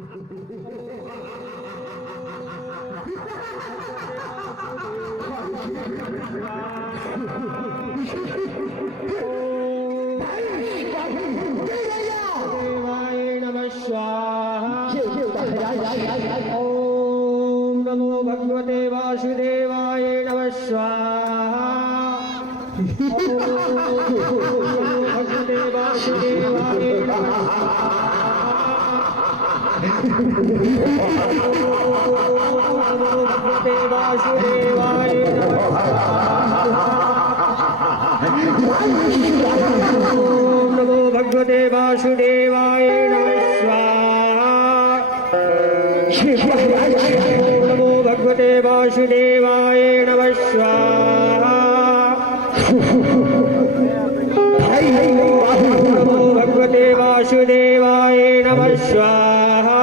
भगवते वासुदेवाय नमः स्वाहा। नमो भगवते वासुदेवाय नमः स्वाहा। नमो भगवते वासुदेवाय नमः स्वाहा।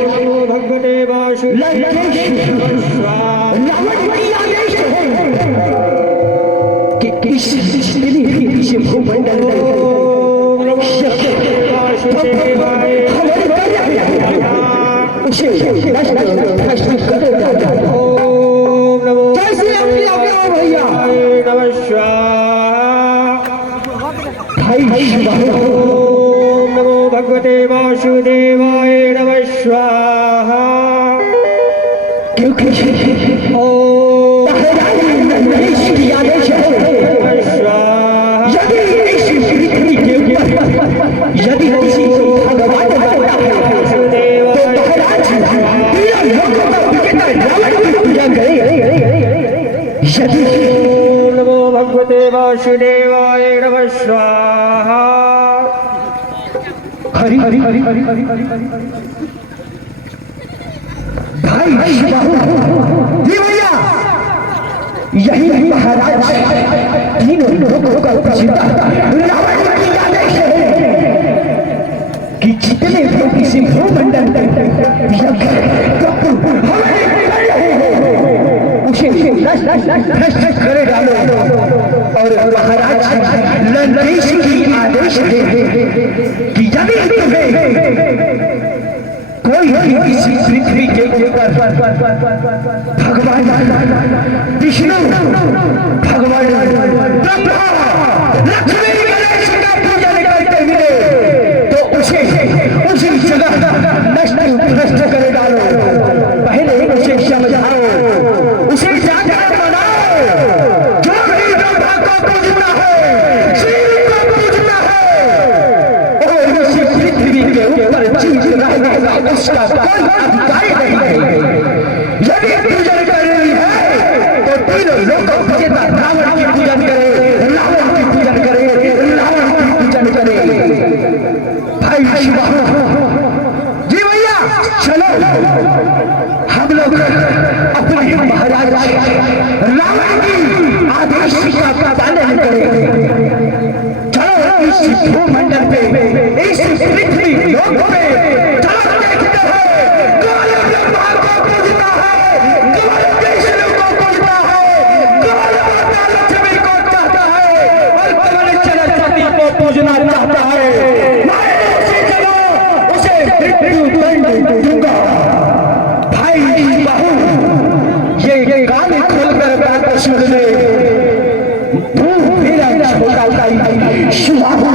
नमो भगवते वासुदेवाय नमः स्वाहा। भूमंडल नमो भगवते वासुदेवाय नमः स्वाहा। यदि किसी भगवान नमो भगवते वासुदेवाय नमः स्वाहा। हरि हरि हरि हरि हरि हरि भाई जी भैया, यही महाराज तीनों लोगों का चिंता रावण की आदेश है कि जितने लोग किसी भूमंडल उसे भ्रष्ट करे डालो। और महाराज लंकेश की आदेश है कि यदि कोई किसी पृथ्वी के ऊपर भगवान विष्णु, भगवान ब्रह्मा, लक्ष्मी गणेश का पूजन करते हुए तो उसे उसी जगह नष्ट भ्रष्ट कर डालो। पहले उसे समझाओ, उसे जाकर बनाओ। जो भी ब्रह्मा को पूजना है, शिव को पूजना है और उसी पृथ्वी के ऊपर जीवित रहने का उसका कोई अधिकार नहीं है। यदि पूजन कर रही है तो तीनों लोगों को रावण की पूजन करे, रावण की पूजन करे, रावण की पूजन करे। भाई जी भैया, चलो हम लोग अपने महाराज रावण की आदेश का पालन करें। चलो इस भूमंडल पे, इस पृथ्वी लोक पे चलो देखते हैं कौन ब्रह्मा को पूजता है, कौन विष्णु को पूजता है, कौन माता लक्ष्मी को चाहता है और कौन सरस्वती को पूजना चाहता है। मैं उसे चलो उसे मृत्यु दंड दूंगा। भाई बहू, ये कान खोलकर बात सुन ले। तू मेरा छोटा भाई सुबाहु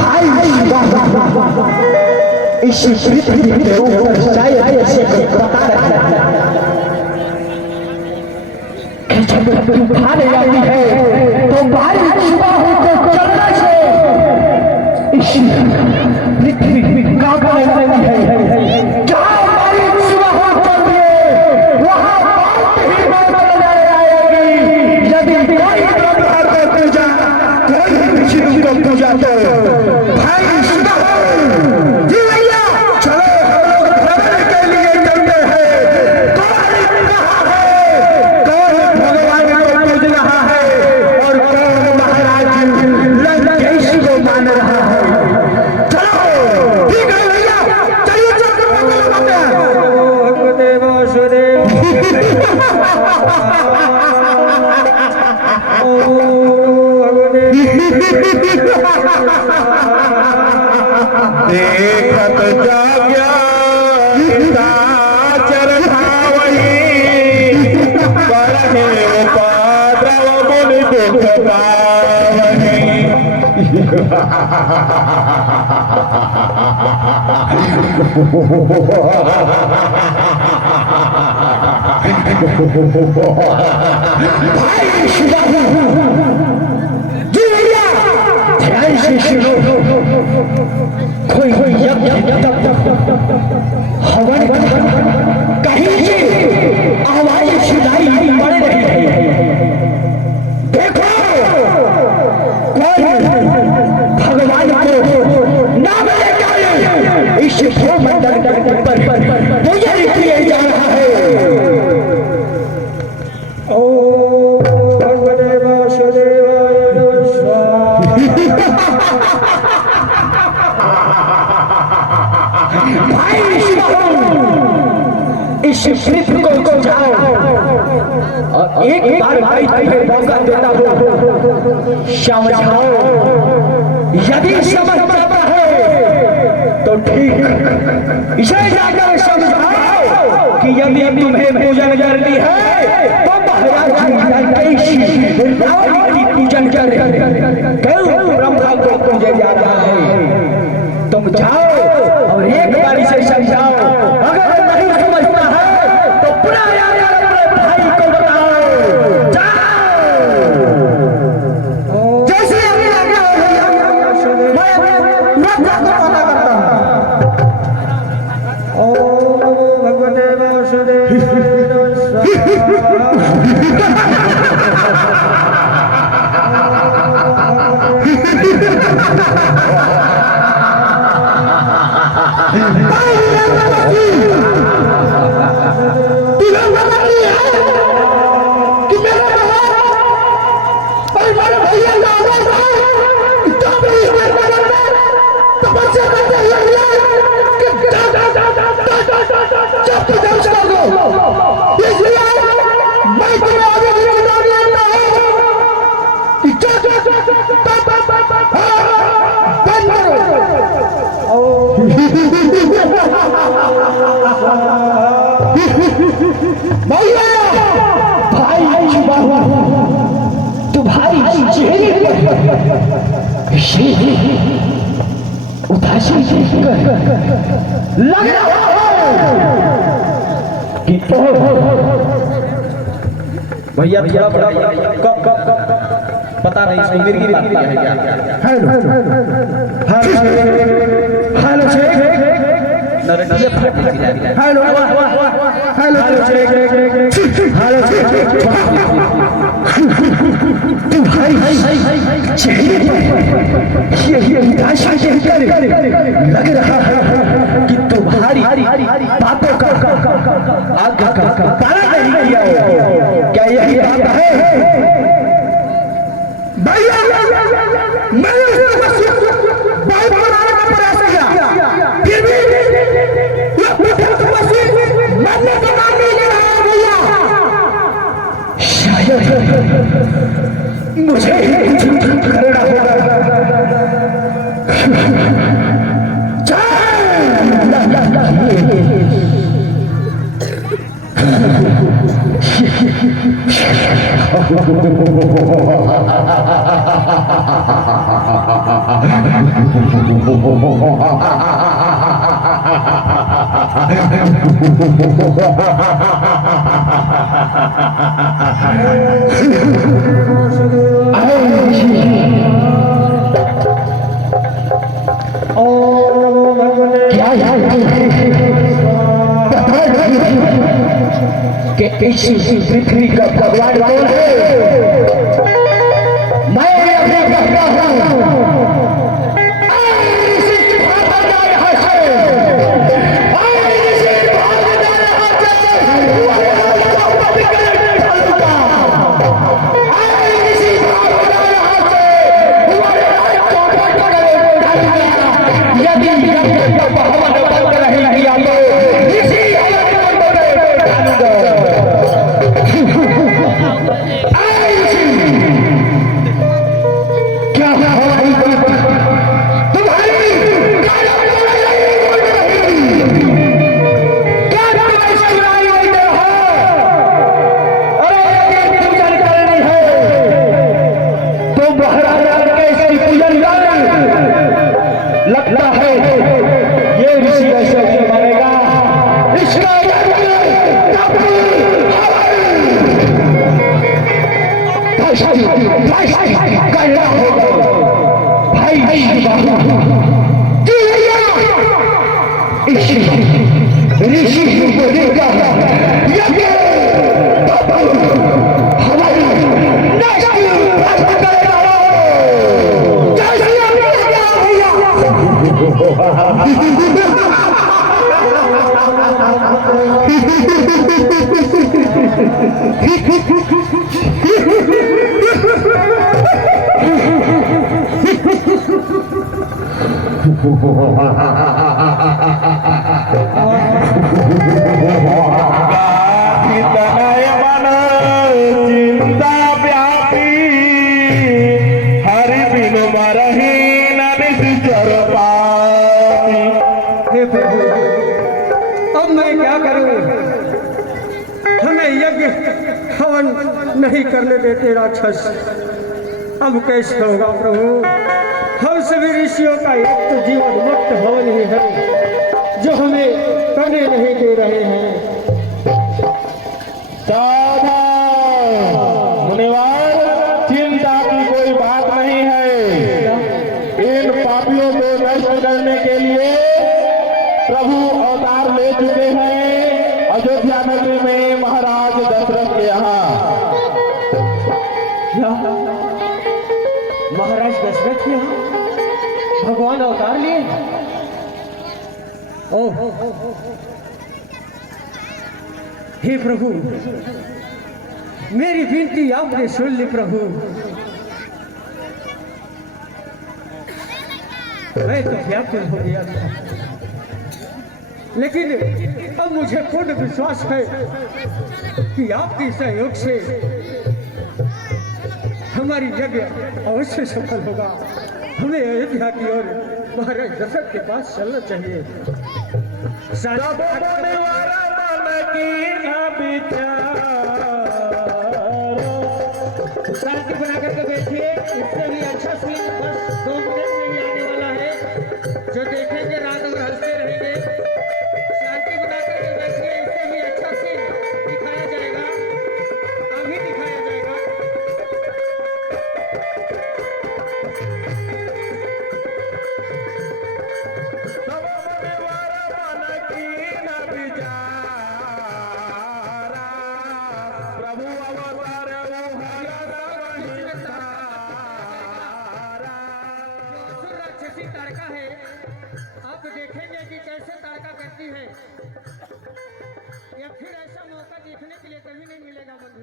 भाई इस पृथ्वी के ऊपर शायद ऐसे बता रहा है जब तूफान आती है तो भाई सुबाहु को चलना से इस पृथ्वी कांपने लगती है। जहां हमारी सुबाहु चलती है वहां बात ही बात नजर आएगी। यदि कोई ब्रह्मा को पूजा, कोई विष्णु को पूजा तो भाई सुबाहु जी भैया, चलो हम लोग भ्रमण के लिए चलते हैं। कौन कहाँ है, कौन भगवान को पूज रहा है और कौन महाराज लंकेश को मान रहा है। चलो ठीक है भैया, चलिए चलते भगवते वासुदेव देखत जाग्या चरण वही पढ़े पाद्रव मुनि दुख पावनी ध्यान से सुनो कोई हवन कहीं से आवाज सुनाई पड़ रही है। देखो कोई भगवान को नाम लेकर इस भूमंडल पर पूजन किए जा रहा है। ओ भगवते वासुदेवाय भाई इस पृथ्वी को जाओ और एक बार भाई तुम्हें मौका देता हूँ, समझाओ। यदि समझ पाता है तो ठीक, इसे जाकर समझाओ कि यदि तुम्हें पूजन करनी है तो महाराज पूजन कर क्यों ब्रह्मा को पूजे जा रहा है। तुम जाओ और एक बारी से समझाओ, अगर नहीं समझता है तो पुनः भाई को बताओ। जाओ जैसे मैं ब्रह्मा को मना करता हूँ। ओ भगवते उदासी लग रहा कि भैया थोड़ा बड़ा पता नहीं इसको मिर्गी बात है क्या। हेलो हेलो शेख नरटिया फाटी थी। Hello hello Sheikh hello Sheikh तुम्हारी चेहरे पर यही उदासी लग रहा है कि तुम्हारी बातों का आगे का पारा नहीं किया हो। क्या यही बात है भैया? मैंने बहुत बनाने का प्रयास किया, फिर भी मरने का नाम नहीं ले रहा है भैया। शायद मुझे करना होगा। इस पृथ्वी का भगवान कौन है? मैं अभी कहता हूँ करना होगा भाई ऋषि को लेकर हमारी चिंता व्यापी हरि बिन मरही नर पाती। हे प्रभु, अब मैं क्या करूं? हमें यज्ञ हवन नहीं करने देते राक्षस। अब कैसे होगा प्रभु? हम सभी ऋषियों का एक तो जीवन मुक्त हवन ही है जो हमें करने नहीं दे रहे हैं। मुनिवार, चिंता की कोई बात नहीं है। इन पापियों को नष्ट करने के लिए प्रभु अवतार ले चुके हैं अयोध्या नगरी में महाराज दशरथ के यहाँ। महाराज दशरथ के यहाँ भगवान अवतार लिए? ओह, हे प्रभु, मेरी विनती आपने सुन ली प्रभु। मैं तो व्याकुल हो गया था, लेकिन अब मुझे पूर्ण विश्वास है कि आपके सहयोग से हमारी यज्ञ अवश्य सफल होगा। हमें अयोध्या की ओर महाराज दशरथ के पास चलना चाहिए। शांति बना करके बैठिए। इससे भी अच्छा सीन बस 2 मिनट में ही आने वाला है जो देखेंगे रात और हंसते रहेंगे। शांति बना करके बैठिए। इससे भी अच्छा सीन दिखाया जाएगा, अभी दिखाया जाएगा। तारका है, आप देखेंगे कि कैसे तारका करती है। या फिर ऐसा मौका देखने के लिए कभी नहीं मिलेगा बंधु।